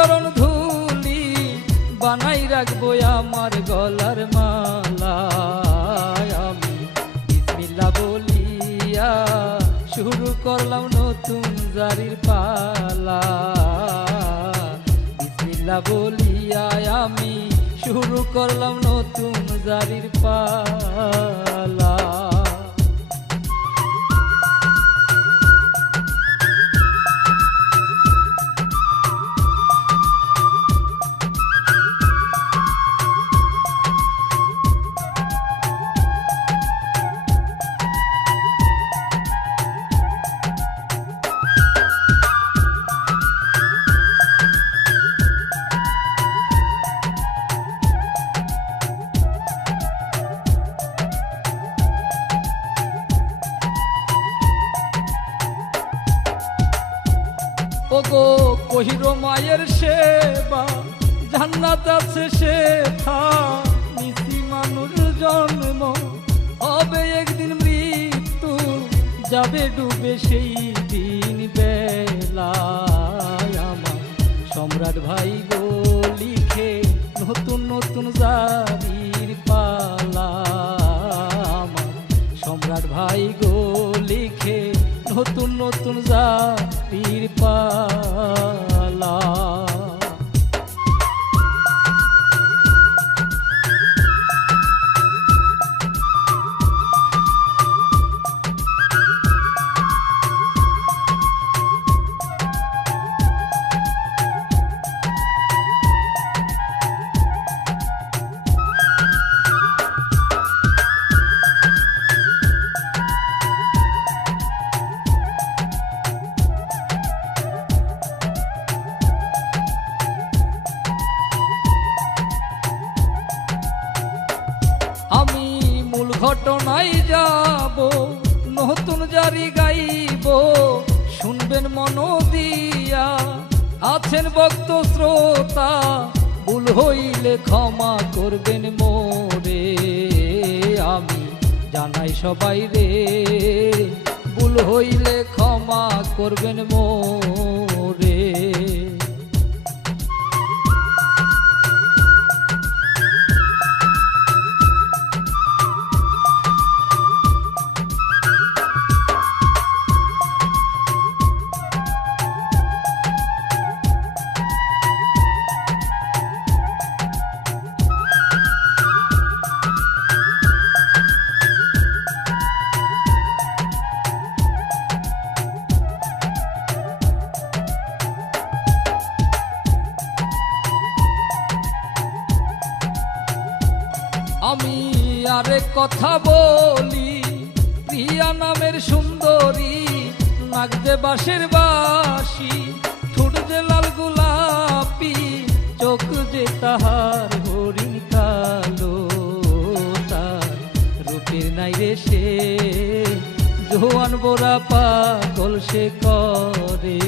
চরণ ধুলি বানাই রাখবো আমার গলার মালা। আমি বিসমিল্লাহ বলিয়া শুরু করলাম নতুন জারির পালা। বিসমিল্লাহ বলিয়া আমি শুরু করলাম নতুন জারির পালা। ওগো কহিরো মায়ের সেবা জান্নাত আছে সেথা। নিশি মানুষ জন্ম হবে একদিন মৃত্যু যাবে ডুবে সেই দিন বেলায়। আমার সম্রাট ভাই গো লিখে নতুন নতুন জারির পালা। আমার সম্রাট ভাই গো লিখে নতুন নতুন জাতির পালা। আমি মূল ঘটনায় যাব নতুন জারি গাইব শুনবেন মন দিয়া। আছেন ভক্ত শ্রোতা ভুল হইলে ক্ষমা করবেন মোরে। আমি জানাই সবাই রে ভুল হইলে ক্ষমা করবেন মোরে। আমি আরেক কথা বলি, প্রিয়া নামের সুন্দরী, নাক যে বাঁশের বাঁশি, ঠোঁট যে লাল গোলাপি, চোখ যে তাহার হরিণ কালো, তার রূপের নাই রে সে জোয়ান বোরা পাগল সে করে।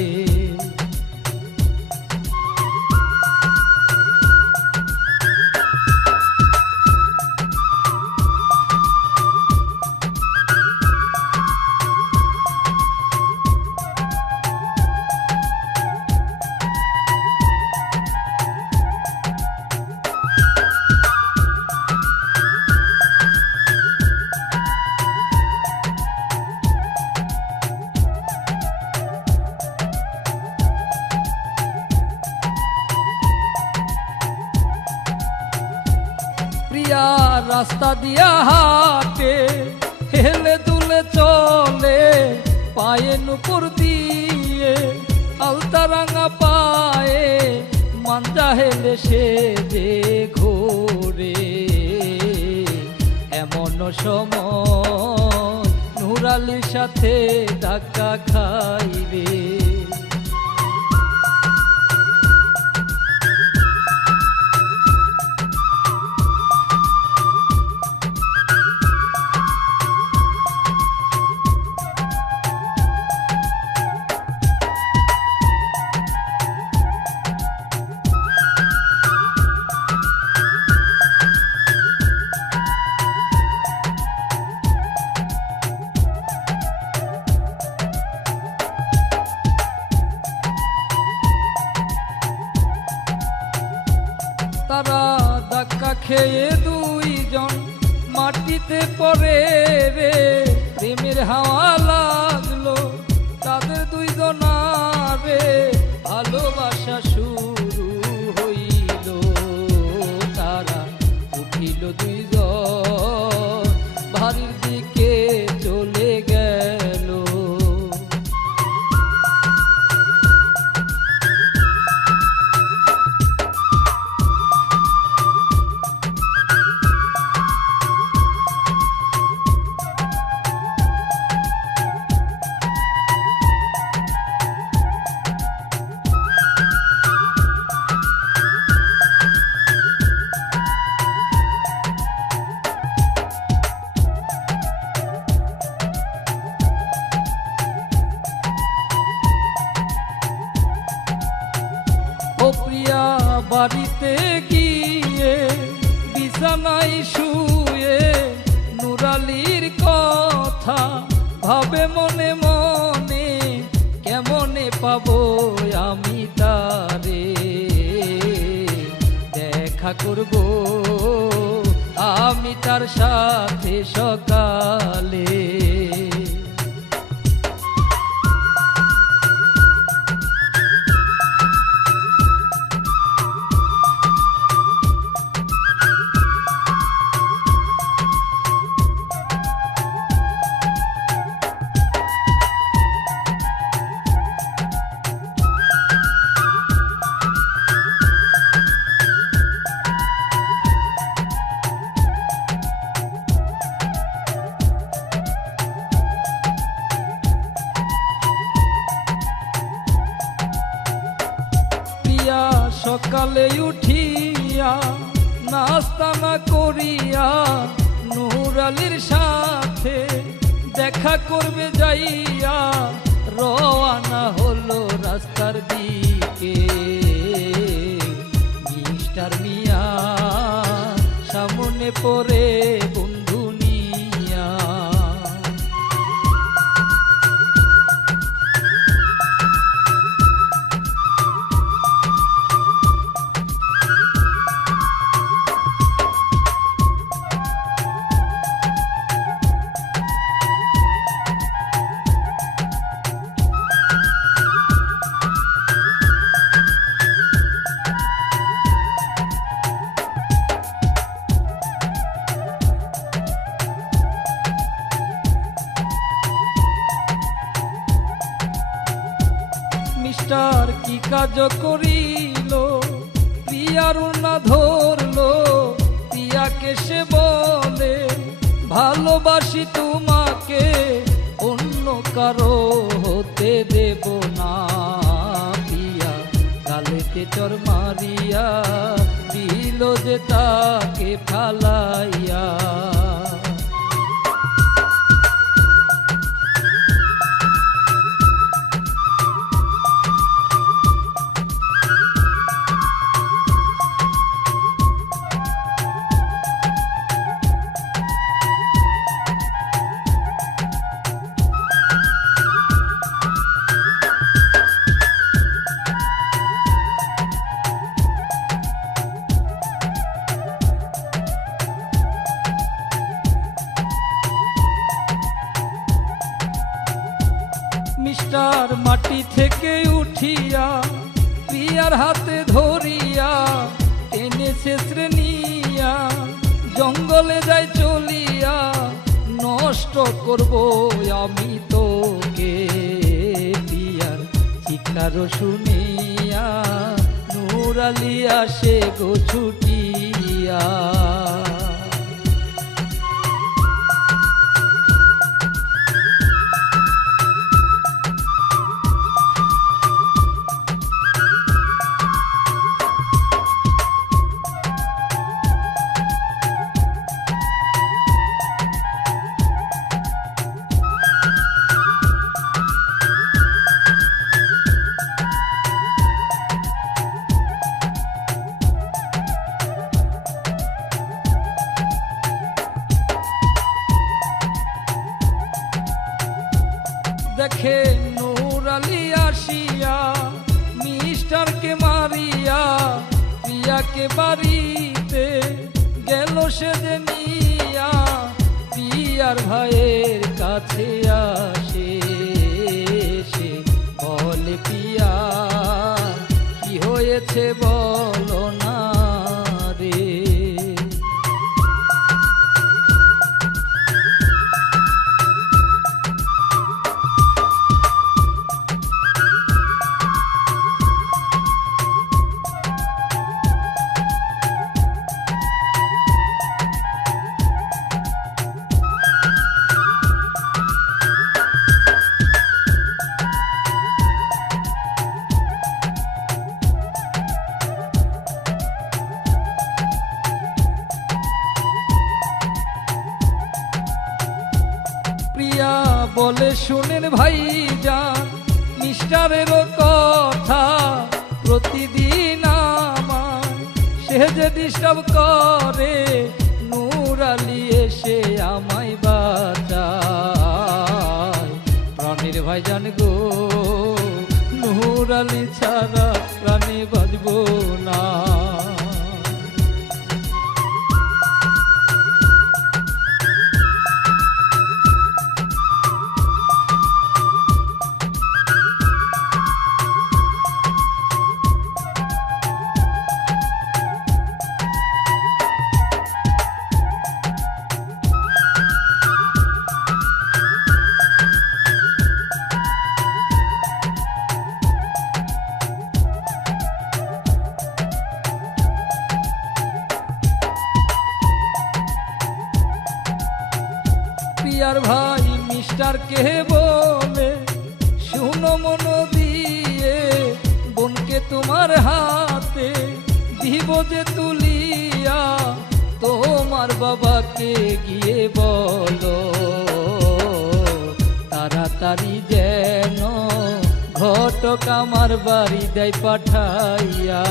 প্রিয়া রাস্তা দিয়া হাটে, হেলে দুলে চলে, পায়ে নুপুর দিয়ে আলতা রাঙা পায়ে, মাঞ্জা হেলে সে যে ঘোরে। এমন সময় নুরালির সাথে ধাক্কা খাইবে। তারা ধাক্কা খেয়ে দুইজন মাটিতে পড়ে রে, প্রেমের হাওয়া লাগলো তাদের দুইজনারে, ভালোবাসা শুরু হইল, তারা উঠিল দুইজন বাড়ির দিকে চলে গেল। ও প্রিয়া বাড়িতে গিয়ে বিছানায় শুয়ে নুরালির কথা ভাবে মনে মনে, কেমনে পাবো আমি তারে, দেখা করব আমি তার সাথে সকালে। সকালে উঠিয়া নাস্তা না করিয়া নুরালির সাথে দেখা করবে যাইয়া রওয়ানা হলো রাস্তার দিকে। মিস্টার মিয়া সামনে পড়ে বন্ধু নিয়া, মিস্টার কি কাজ করিল, প্রিয়ার না ধরলো, প্রিয়াকে সে বলে ভালোবাসি তোমাকে, অন্য কারো হতে দেব না। প্রিয়া গালেতে চর মারিয়া দিল যে তাকে ফালাইয়া। মিস্টার মাটি থেকে উঠিয়া প্রিয়ার হাতে ধরিয়া টেনে শেষরে নিয়া জঙ্গলে যাই চলিয়া, নষ্ট করব আমি তোকে। প্রিয়ার চিৎকার শুনিয়া নুরালি আসে গো ছুটিয়া। আমাকে বাড়িতে গেল সে যে নিয়া পিয়ার ভাইয়ের কাছে আসে সে বলে পিয়া কি হয়েছে বলো না রে। প্রিয়া বলে শুনেন ভাই যান মিস্টারেরও কথা প্রতিদিন আমায় সে যে ডিস্টার্ব করে নূর আলী এসে আমায় বাঁচায় প্রাণীর ভাইজান গো নূর আলী ছাড়া প্রাণে বাঁচব না। পিয়ার ভাই মিস্টার কে বলে শুনো মন দিয়ে বোনকে তোমার হাতে দিব যে তুলিয়া তোমার বাবাকে গিয়ে বলো তাড়াতাড়ি যেন ঘটক আমার বাড়ি দেয় পাঠাইয়া।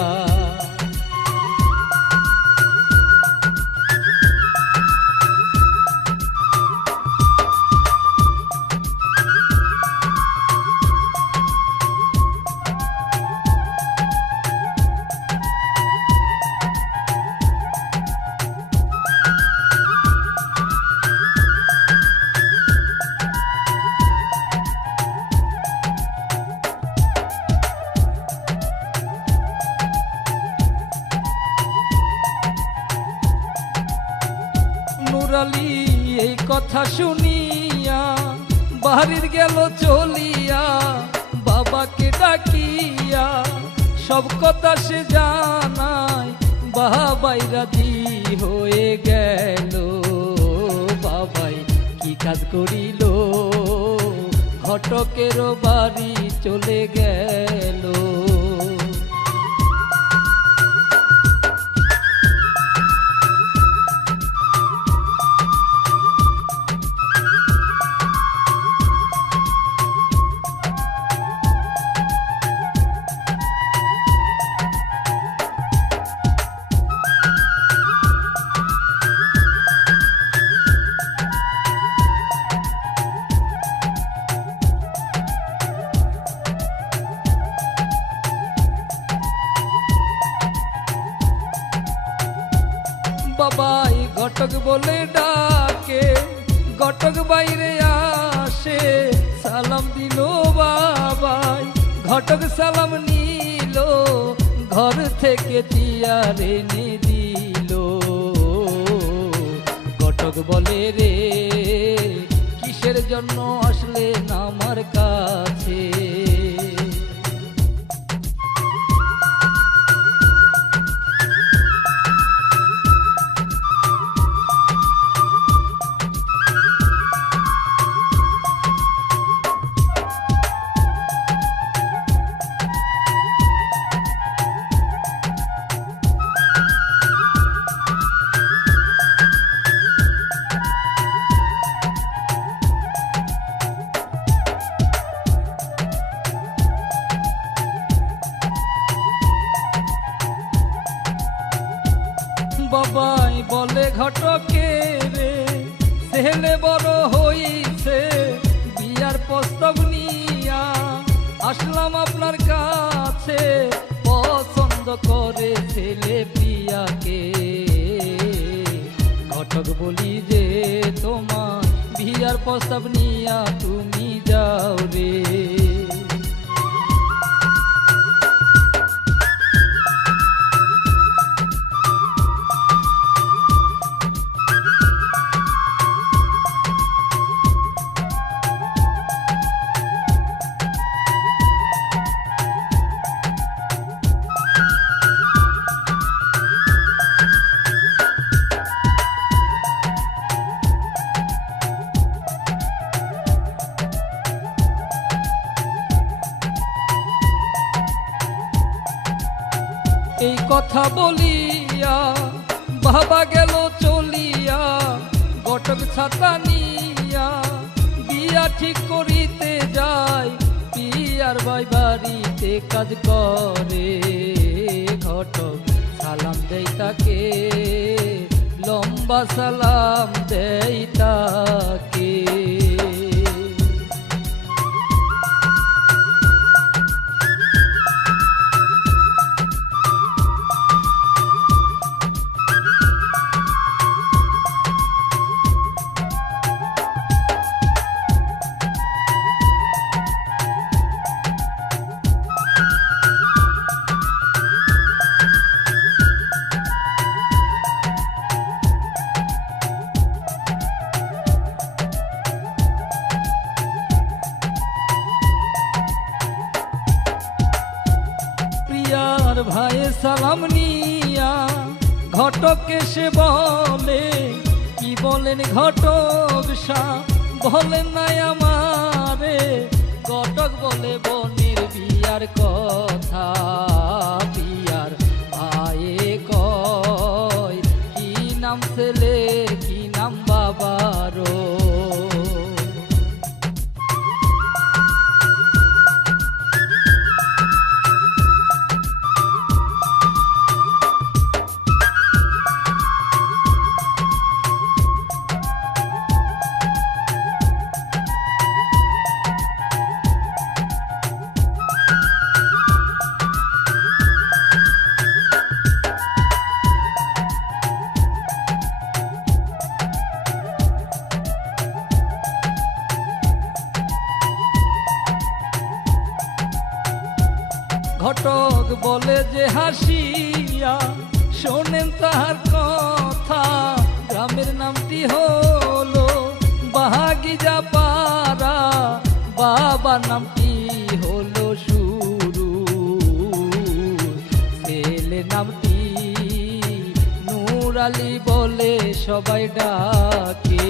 নূর আলী এই কথা শুনিয়া বাড়ির গেল চলিয়া বাবাকে ডাকিয়া সব কথা সে জানায় বাবাই রাজি হয়ে গেল। বাবাই কি কাজ করিল ঘটকের বাড়ি চলে গেল। বাবাই ঘটক বলে ডাকে ঘটক বাইরে আসে সালাম দিল বাবাই ঘটক সালাম নিল ঘর থেকে চেয়ার এনে দিল। ঘটক বলে রে কিসের জন্য আসলেন আমার কাছে। বাবাই বলে ঘটকে রে ছেলে বড় হইছে বিয়ার প্রস্তাব নিয়া আসলাম আপনার কাছে পছন্দ করে ছেলে প্রিয়া ঘটক বলি যে তোমার বিয়ার প্রস্তাব নিয়া তুমি যাও রে। এই কথা বলিয়া বাবা গেল চলিয়া, ঘটক ছাতা নিয়া বিয়া ঠিক করিতে যায়। পিয়ার ভাই বাড়িতে কাজ করে, ঘটক সালাম দেই তাকে, লম্বা সালাম দেই তাকে। ভাই সালাম নিয়া ঘটক এসে বলে, কি বলেন ঘটক শাহ, বলেন নাই আমারে। ঘটক বলে বোনের বিয়ার কথা, বিয়ার ভাইয়ে কয় কি নাম ছেলের কি নাম বাবারও। ঘটক বলে যে হাসিয়া, শোনেন তাহার কথা, গ্রামের নামটি হলো বাহাগিজা পাড়া, বাবার নামটি হলো শুরু, ছেলে নামটি নূর আলী বলে সবাই ডাকে।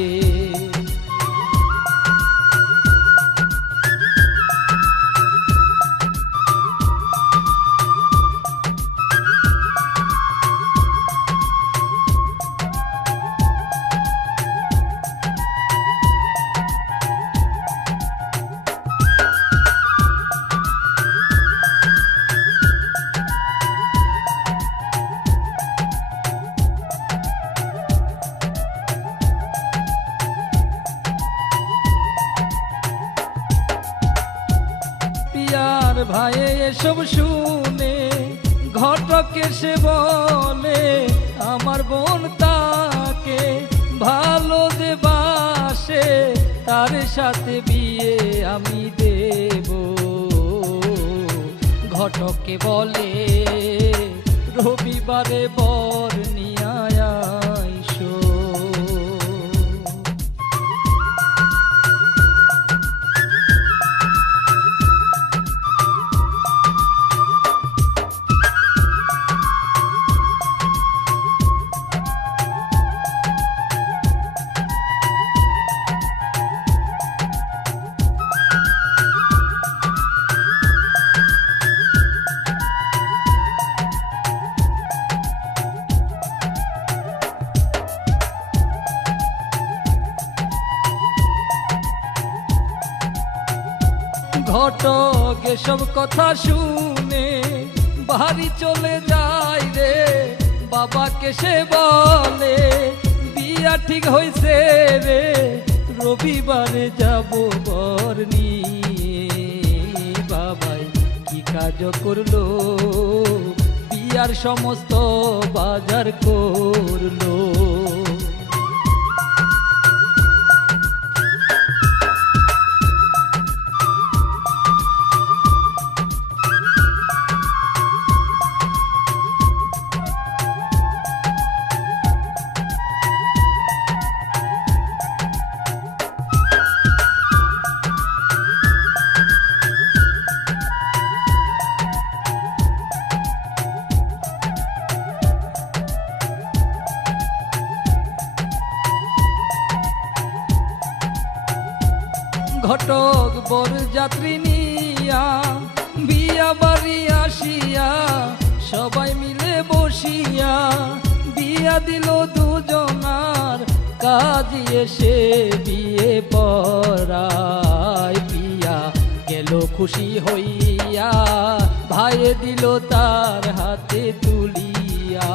ভাইয়ে এসব শুনে ঘটক এসে বলে, আমার বোন তাকে ভালো যে বাসে, তার সাথে বিয়ে আমি দেব। ঘটককে বলে রবিবারে বর নিয়া আইসো। ঘটক এসব কথা শুনে বাড়ি চলে যায় রে, বাবাকে সে বলে বিয়া ঠিক হইছে রে, রবিবারে যাব বর নিয়ে। বাবাই কি কাজ করলো, বিয়ার সমস্ত বাজার করলো। ঘটক বরযাত্রী নিয়া বিয়া বাড়ি আসিয়া সবাই মিলে বসিয়া বিয়া দিল দুজনার কাজী এসে বিয়ে পড়ায় পিয়া গেল খুশি হইয়া ভাইয়ে দিল তার হাতে তুলিয়া।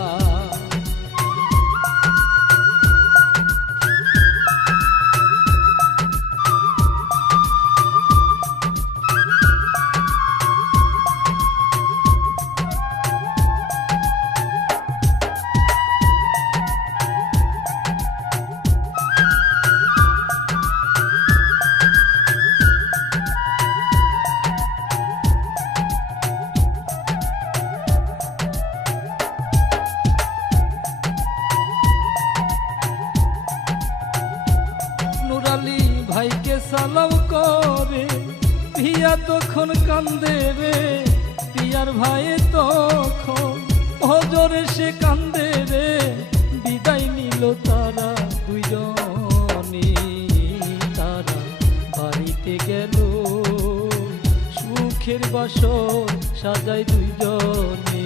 নুরালি ভাইকে সালাম করে পিয়া তখন কান্দে রে, পিয়ার ভাই তখন হজরে সে কান্দে রে, বিদায় নিল তারা দুইজনে, তারা বাড়িতে গেল সুখের বাসর সাজায় দুইজনে।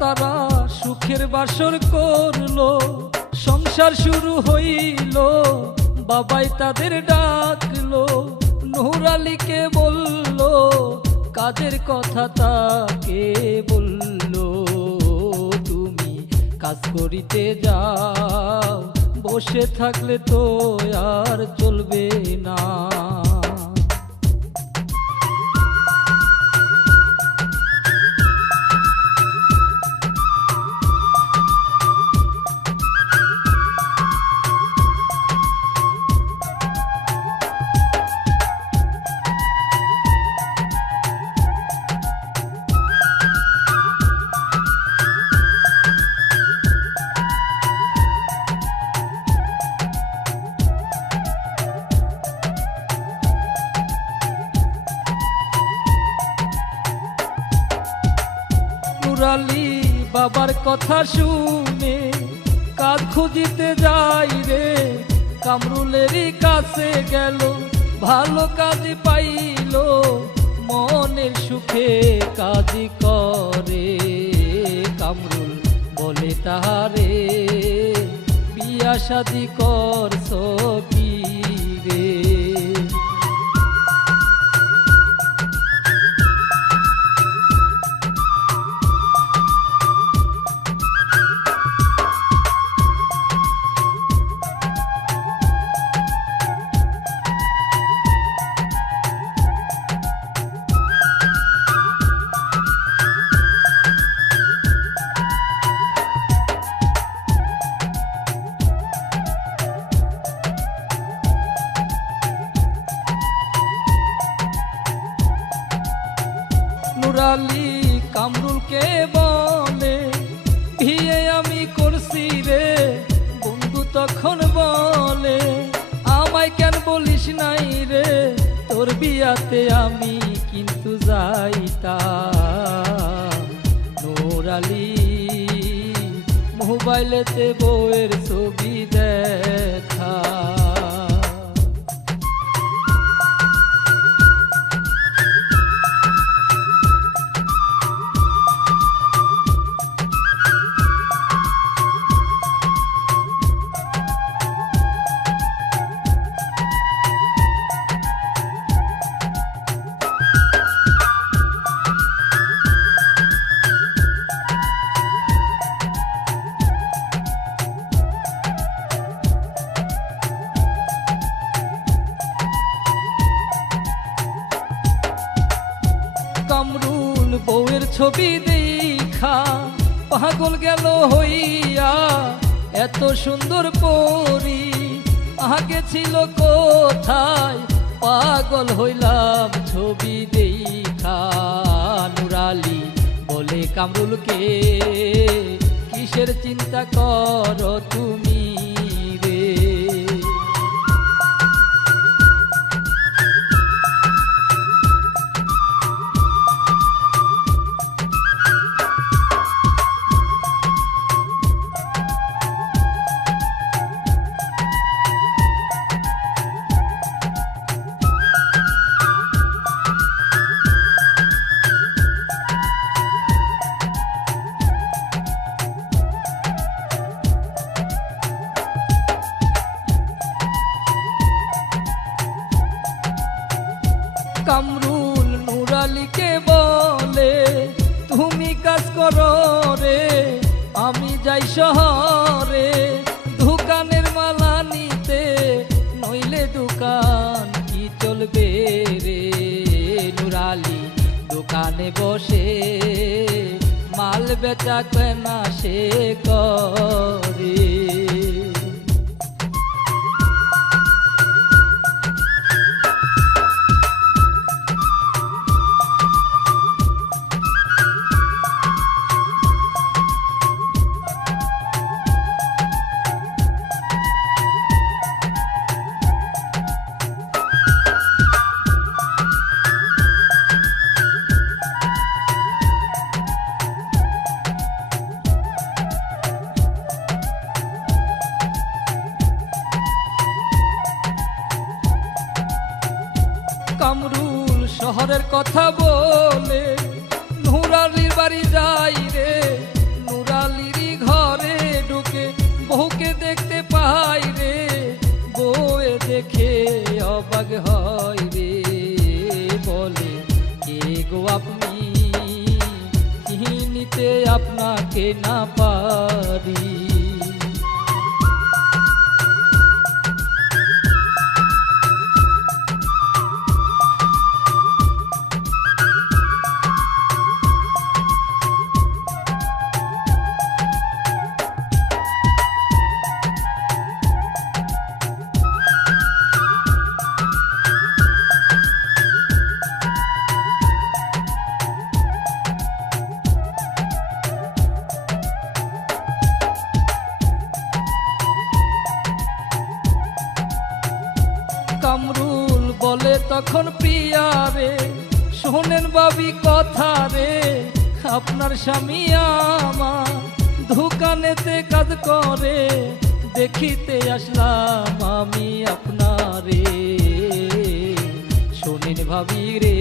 তারা সুখের বাসর করলো, সংসার শুরু হইল, বাবাই তাদের ডাকলো, নুরালিকে বলল, কাজের কথা তাকে বলল, তুমি কাজ করিতে যাও, বসে থাকলে তো আর চলবে না। নুরালি বাবার কথা শুনে কাজ খুঁজিতে যাই রে, কামরুলেরই কাছে গেল, ভালো কাজ পাইল, মনের সুখে কাজ করে। কামরুল বলে তাহারে, বিয়া শাদি করছ কি রে? নুরালি কামরুলকে বলে, বিয়ে আমি করছি রে, বন্ধু তখন বলে, আমায় কেন বলিস নাই রে, তোর বিয়াতে আমি কিন্তু যাইতাম। নুরালি মোবাইলেতে বউয়ের ছবি দেখা, কামরুল বউয়ের ছবি দেখা পাগল গেল হইয়া, এত সুন্দর পরি আগে ছিল কোথায়, পাগল হইলাম ছবি দেখা। নুরালি বলে কামরুলকে, কিসের চিন্তা করো তুমি রে। কামরুল নুরালিকে বলে, তুমি কাজ করো রে, আমি যাই শহরে দোকানের মালা নিতে, নইলে দোকান কি চলবে রে। নুরালি দোকানে বসে মাল বেচা কেনা সে করে। কামরুল শহরের কথা বলে নুরালির বাড়ি যাই রে। নুরালির ঘরে ঢুকে বউকে দেখতে পাই রে, বউয়ে দেখে অবাক হয় রে। বলে, কে গো আপনি, চিনিতে আপনাকে না পারি। কামরুল বলে তখন প্রিয়া রে, শোনেন বাবি কথা রে, আপনার স্বামী আমার দোকানেতে কাজ করে, দেখিতে আসলাম আমি আপনারে। শোনেন ভাবি রে,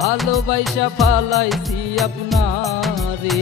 ভালোবাসা ফালাইছি আপনারে।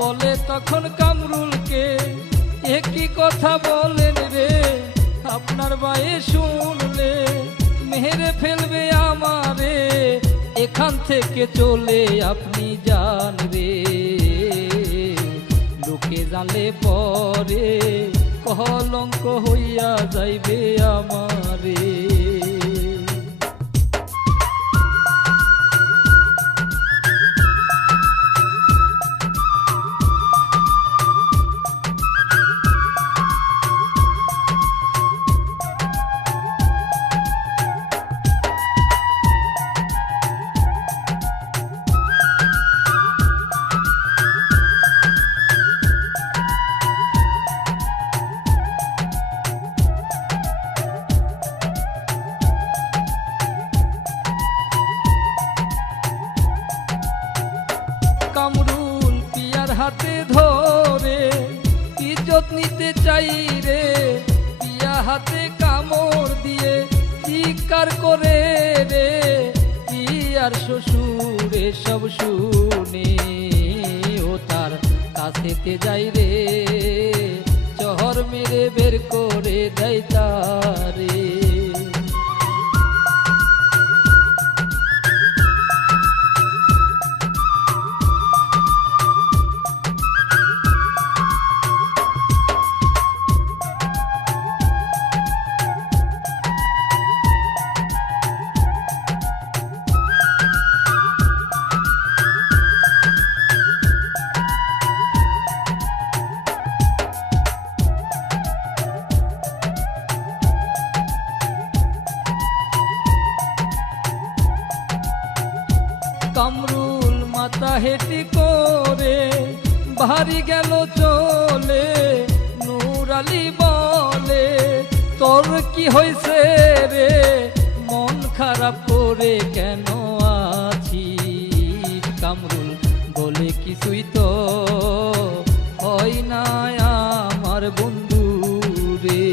বলে তখন কামরুলকে, একই কথা বলেন রে, আপনার বায়ে শুনলে মেরে ফেলবে আমারে, এখান থেকে চলে আপনি যান রে। লোকে জানলে পরে কলঙ্ক হইয়া যাইবে আমারে। কামরুল পিয়ার হাতে ধরে ইজ্জত নিতে চাই রে, পিয়া হাতে কামড় দিয়ে চিৎকার করে রে, পিয়া আর শ্বশুর এসব শুনে ও তার কাছেতে যাই রে, চহর মেরে বের করে দেয় তারে। কামরুল মাথা হেঁটি করে বাড়ি গেল চলে, নূর আলী বলে তোর কি হয়েছে রে, মন খারাপ করে কেন আছিস? কামরুল বলে কিছুই তো হয় না আমার বন্ধু রে।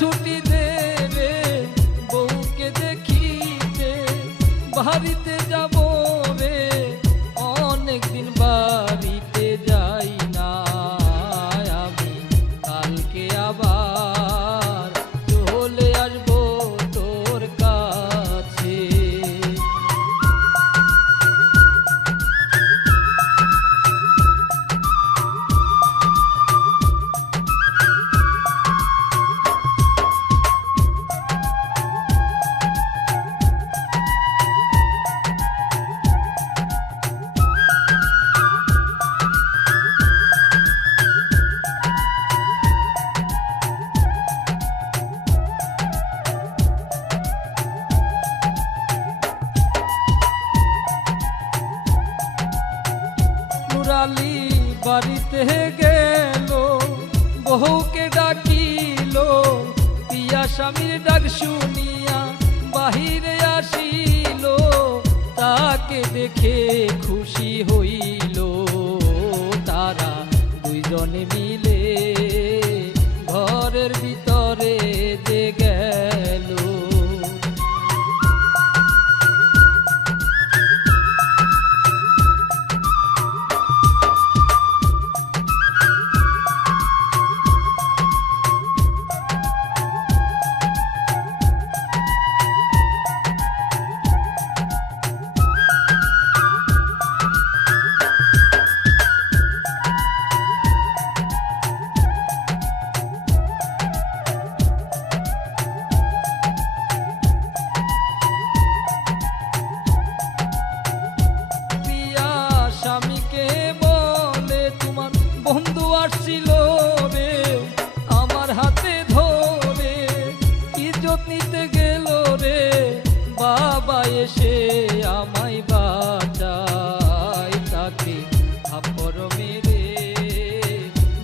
ছুটি দে রে, বউকে দেখিতে বাড়িতে যাব রে, অনেকদিন বাড়িতে যাই না আমি, কালকে আবার চলে আসবো তোর কাছে। আলী বাড়িতে গেল, বহুকে ডাকিল, পিয়া স্বামীর ডাক শুনিয়া বাহিরে আসিল, তাকে দেখে খুশি হইল, তারা দুইজনে মিলে ঘরের ভিতরে যে গেল। বন্ধু আসছিল রে আমার হাতে ধরে, ইজ্জত নিতে গেল রে, বাবা এসে আমায় বাঁচায়, তাকে থাপ্পড় মেরে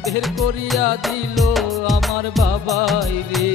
বের করিয়া দিল আমার বাবাই রে।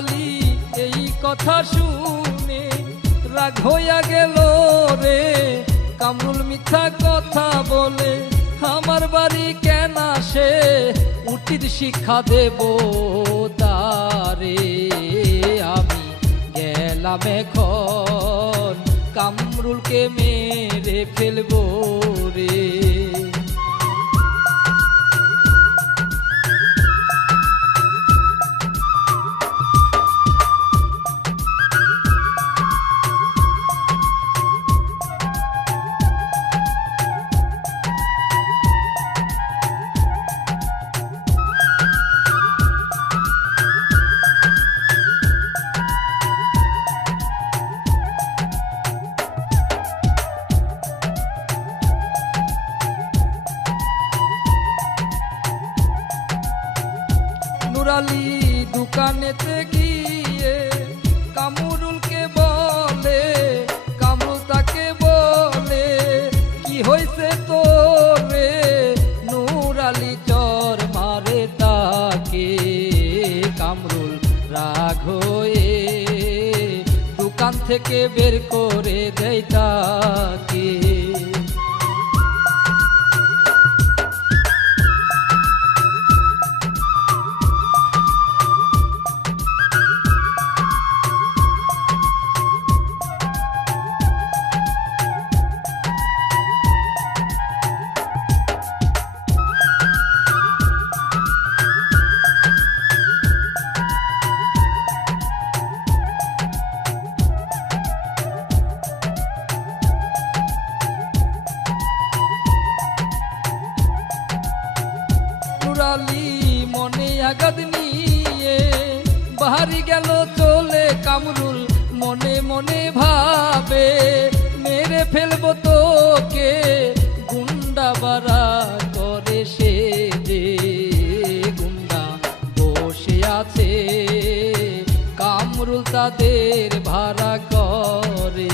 আলী এই কথা শুনে রাগ হইয়া গেল রে, কামরুল মিথ্যা কথা বলে আমার বাড়ি কেন আসে, উচিত শিক্ষা দেব তারে। আমি গেলাম এখন কামরুলকে মেরে ফেলবো রে। নুরালি দোকানেতে গিয়ে কামরুলকে বলে, কামরুল তাকে বলে কি হয়েছে তোরে, নুরালি চর মারে তাকে। কামরুল রাগ হয়ে দোকান থেকে বের করে দেয় তাকে। নুরালি মনে আঘাত নিয়ে বাহারি গেল চলে। কামরুল মনে মনে ভাবে মেরে ফেলবো তোকে, গুন্ডা বাড়া করে সে যে গুন্ডা বসে আছে। কামরুল তাদের ভাড়া করে।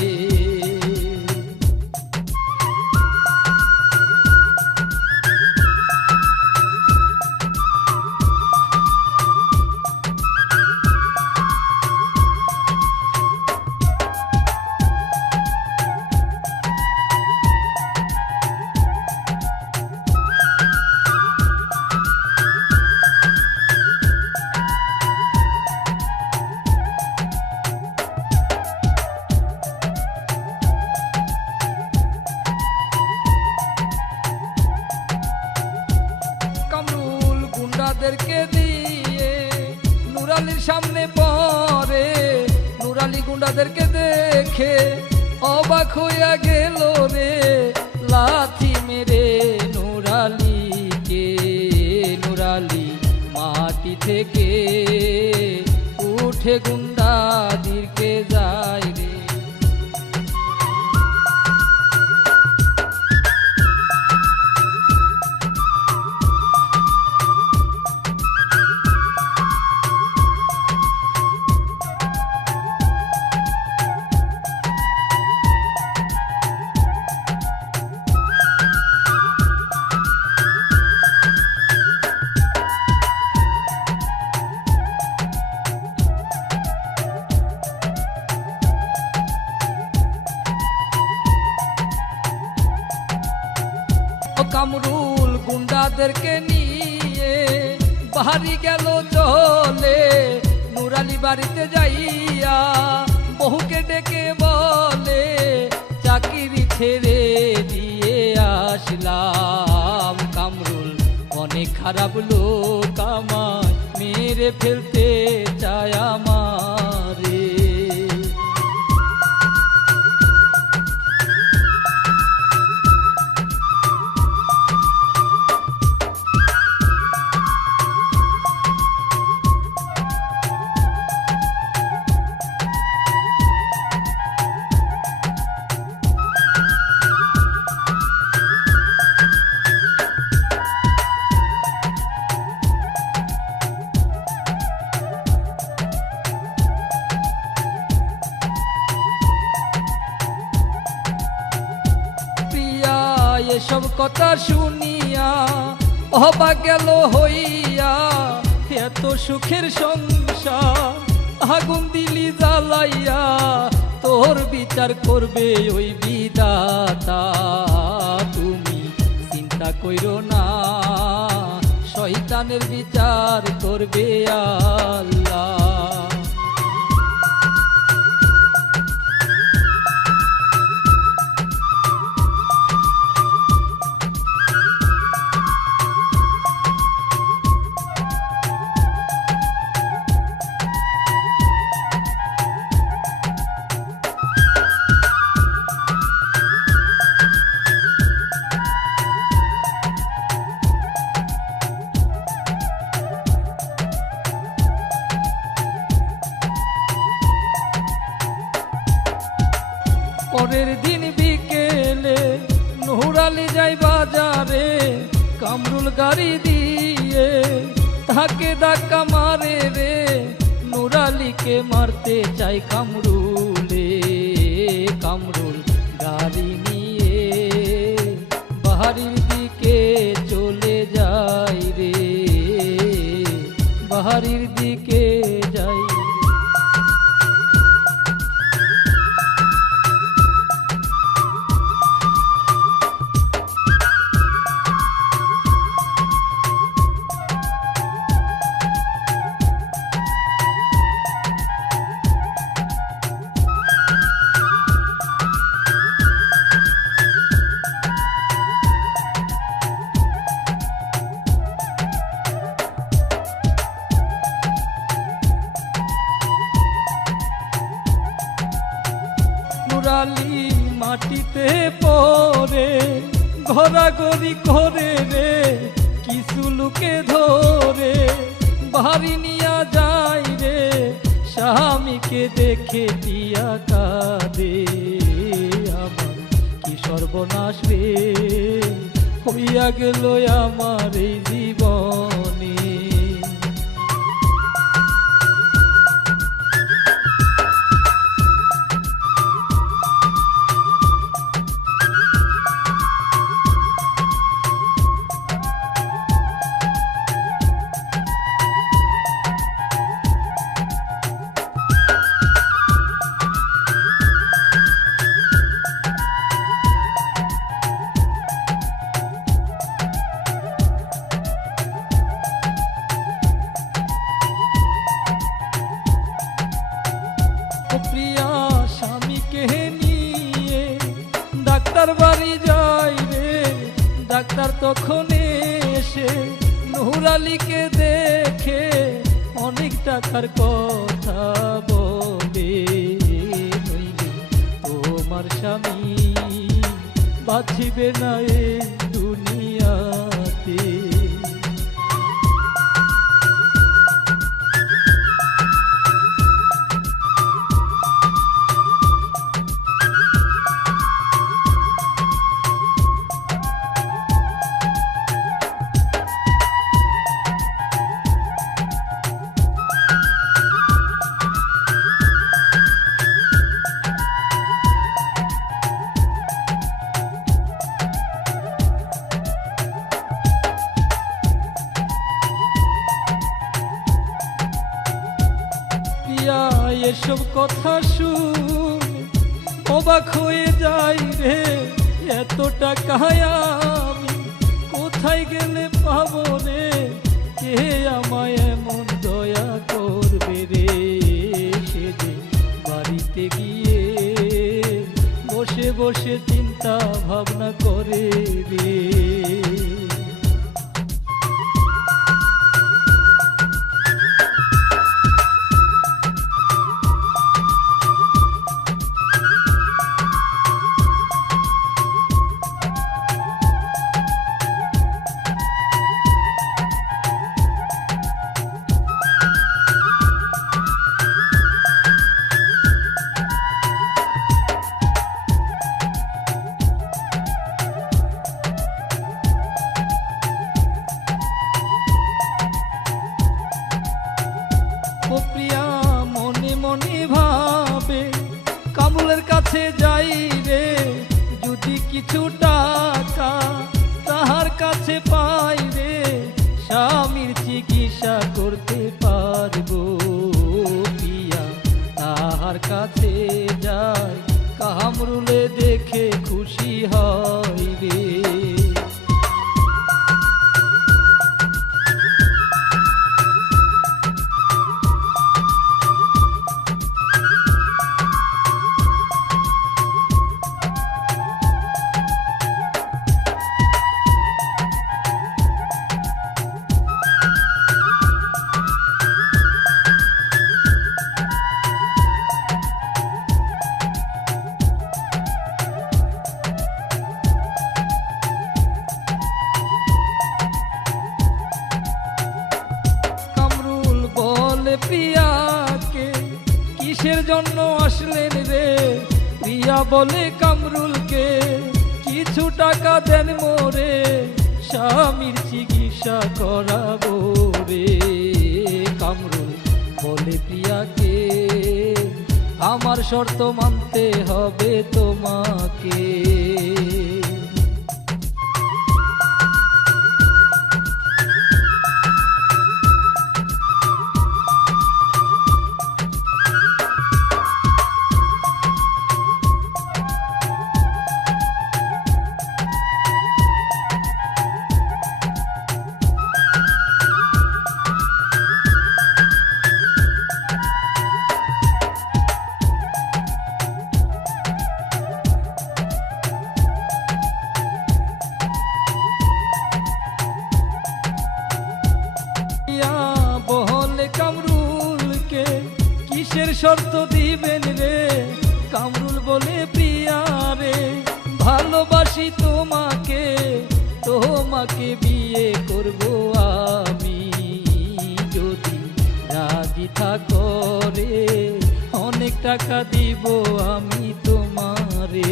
গুন্ডাদেরকে দিয়ে নুরালির সামনে পড়ে। নুরালি গুন্ডাদেরকে দেখে অবাক হইয়া গেল রে, লাথি মেরে নুরালিকে। নুরালি মাটি থেকে উঠে গুন্ডাদেরকে যায় রে। কামরুল গুন্ডাদেরকে নিয়ে বাড়ি গেল চলে। নুরালি বাড়িতে যাইয়া বহুকে ডেকে বলে, চাকরি ছেড়ে দিয়ে আসলাম। কামরুল অনেক খারাপ লোক, আমায় মেরে ফেলতে চায় আমারে। এসব কথা শুনিয়া অবাক গেল হইয়া, এত সুখের সংসার আগুন দিলি জ্বালাইয়া। তোর বিচার করবে ওই বিধাতা, তুমি চিন্তা কইরো না, শয়তানের বিচার করবে আল্লাহ। পরের দিন বিকেলে নুরালি যাই বাজারে, কামরুল গাড়ি দিয়ে তাকে ধাক্কা মারে রে, নুরালিকে মারতে চাই কামরুলে। কামরুল গাড়ি নিয়ে বাড়ির দিকে চলে যাই রে, বাড়ির দিকে যাই। নুরালি মাটিতে পড়ে ঘোরাঘুরি করে রে, কিছু লোকে ধরে বাড়ি নিয়া যায় রে, স্বামীকে দেখে দিয়া কাঁদে। আমার কি সর্বনাশ রে হইয়া গেল আমার এই জীবনে। প্রিয়া স্বামীকে নিয়ে ডাক্তার বাড়ি যাই রে, ডাক্তার তখন এসে নুরালিকে দেখে অনেক টাকার কথা বলে। নইলে তোমার স্বামী বাঁচিবে না এই দুনিয়াতে। এসব কথা শুনে অবাক হয়ে যাই রে, এত টাকা আমি কোথায় গেলে পাবো রে, কে আমায় এমন দয়া করবে রে। সেদিন বাড়িতে গিয়ে বসে বসে চিন্তা ভাবনা করে রে। প্রিয়া মনে মনে ভাবে কামরুলের কাছে যাই রে, যদি কিছু টাকা তাহার কাছে পাই রে, স্বামীর চিকিৎসা করতে পারবো। প্রিয়া তাহার কাছে যাই, কামরুলে দেখে খুশি হয় রে। প্রিয়াকে কিসের জন্য আসলেন রে, প্রিয়া প্রিয়া বলে কামরুলকে কিছু টাকা দেন মোরে, স্বামীর চিকিৎসা করাবো রে। কামরুল বলে প্রিয়াকে আমার শর্ত মানতে হবে তোমাকে। কামরুলকে কিসের শর্ত দিবেন রে? কামরুল বলে প্রিয়া রে ভালোবাসি তোমাকে, তোমাকে বিয়ে করব আমি, যদি রাজি থাকো রে অনেক টাকা দিব আমি তোমারে।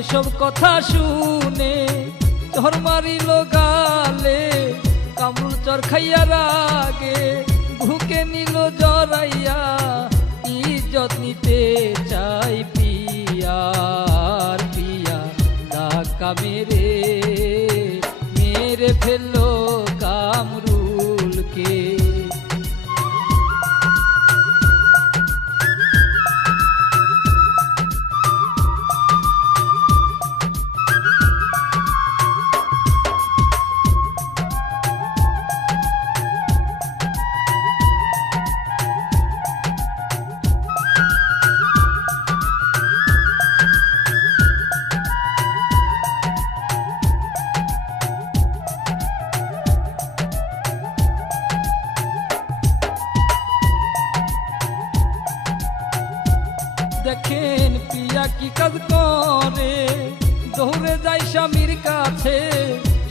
এসব কথা শুনে চর মারিল গালে, কামরুল চর খাইয়া রাগে বুকে নিল জড়াইয়া, ইজ্জত নিতে চাই পিয়ার পিয়া ধাক্কা মেরে মেরে ফেললো কামরুলকে। দেখেন প্রিয়া কি কাজ করে, দৌড়ে যায় স্বামীর কাছে,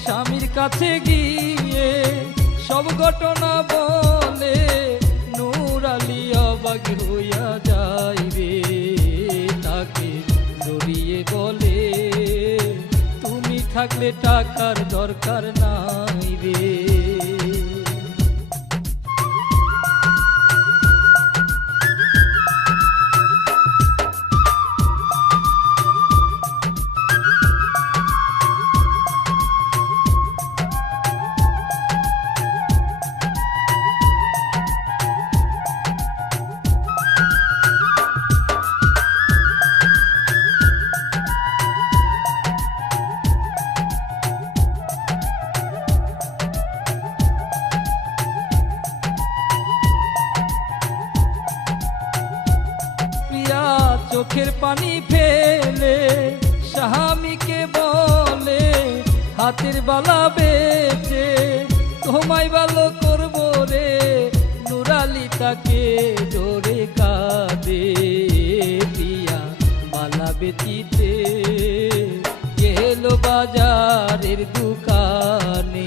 স্বামীর কাছে গিয়ে সব ঘটনা বলে, নূর আলী অবাক হইয়া যায় রে, তাকে জড়িয়ে বলে তুমি থাকলে টাকার দরকার নাই রে। চোখের পানি ফেলে স্বামীকে বলে হাতের বালা বেচে তোমায় ভালো করবো রে। নূর আলী তাকে জোরে কাঁদে, প্রিয়া বালা বেচিতে গেল বাজারের দোকানে।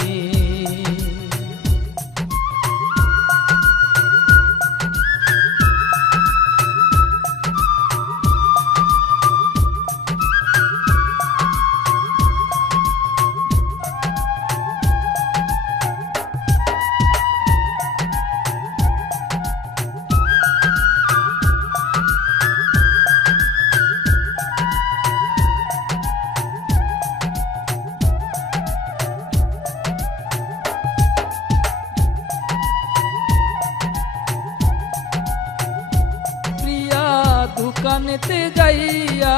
দোকানেতে যাইয়া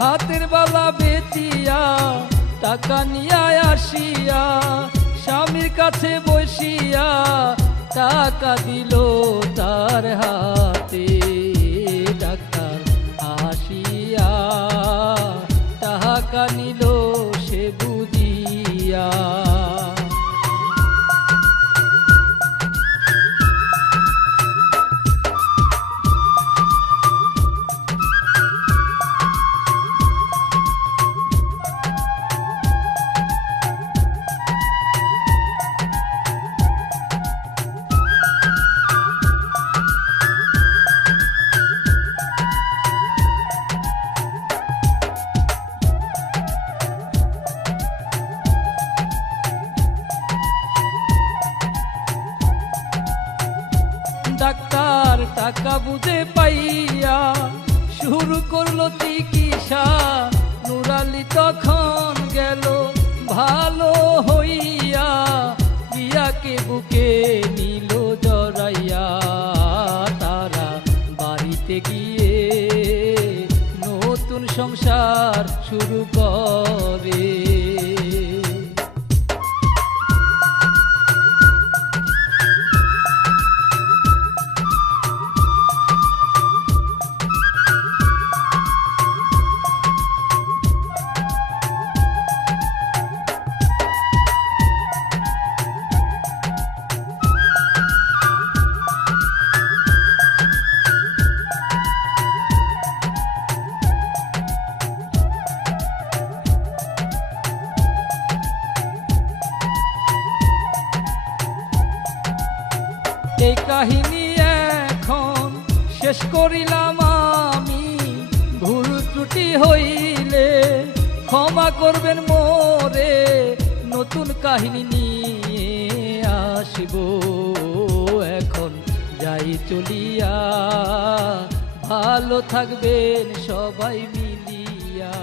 হাতের বালা বেচিয়া টাকা নিয়া আসিয়া স্বামীর কাছে বসিয়া টাকা দিল তার হাতে, ডাক্তার আসিয়া টাকা নিল সে বুঝিয়া। ডাক্তার টাকা বুঝে পাইয়া শুরু করলো চিকিৎসা, নুরালি তখন গেল ভালো হইয়া, প্রিয়াকে বুকে নিল জড়াইয়া। তারা বাড়িতে গিয়ে নতুন সংসার শুরু করে। এই কাহিনী এখন শেষ করিলাম আমি, ভুল ত্রুটি হইলে ক্ষমা করবেন মোরে, নতুন কাহিনী নিয়ে আসিব। এখন যাই চলিয়া, ভালো থাকবেন সবাই মিলিয়া।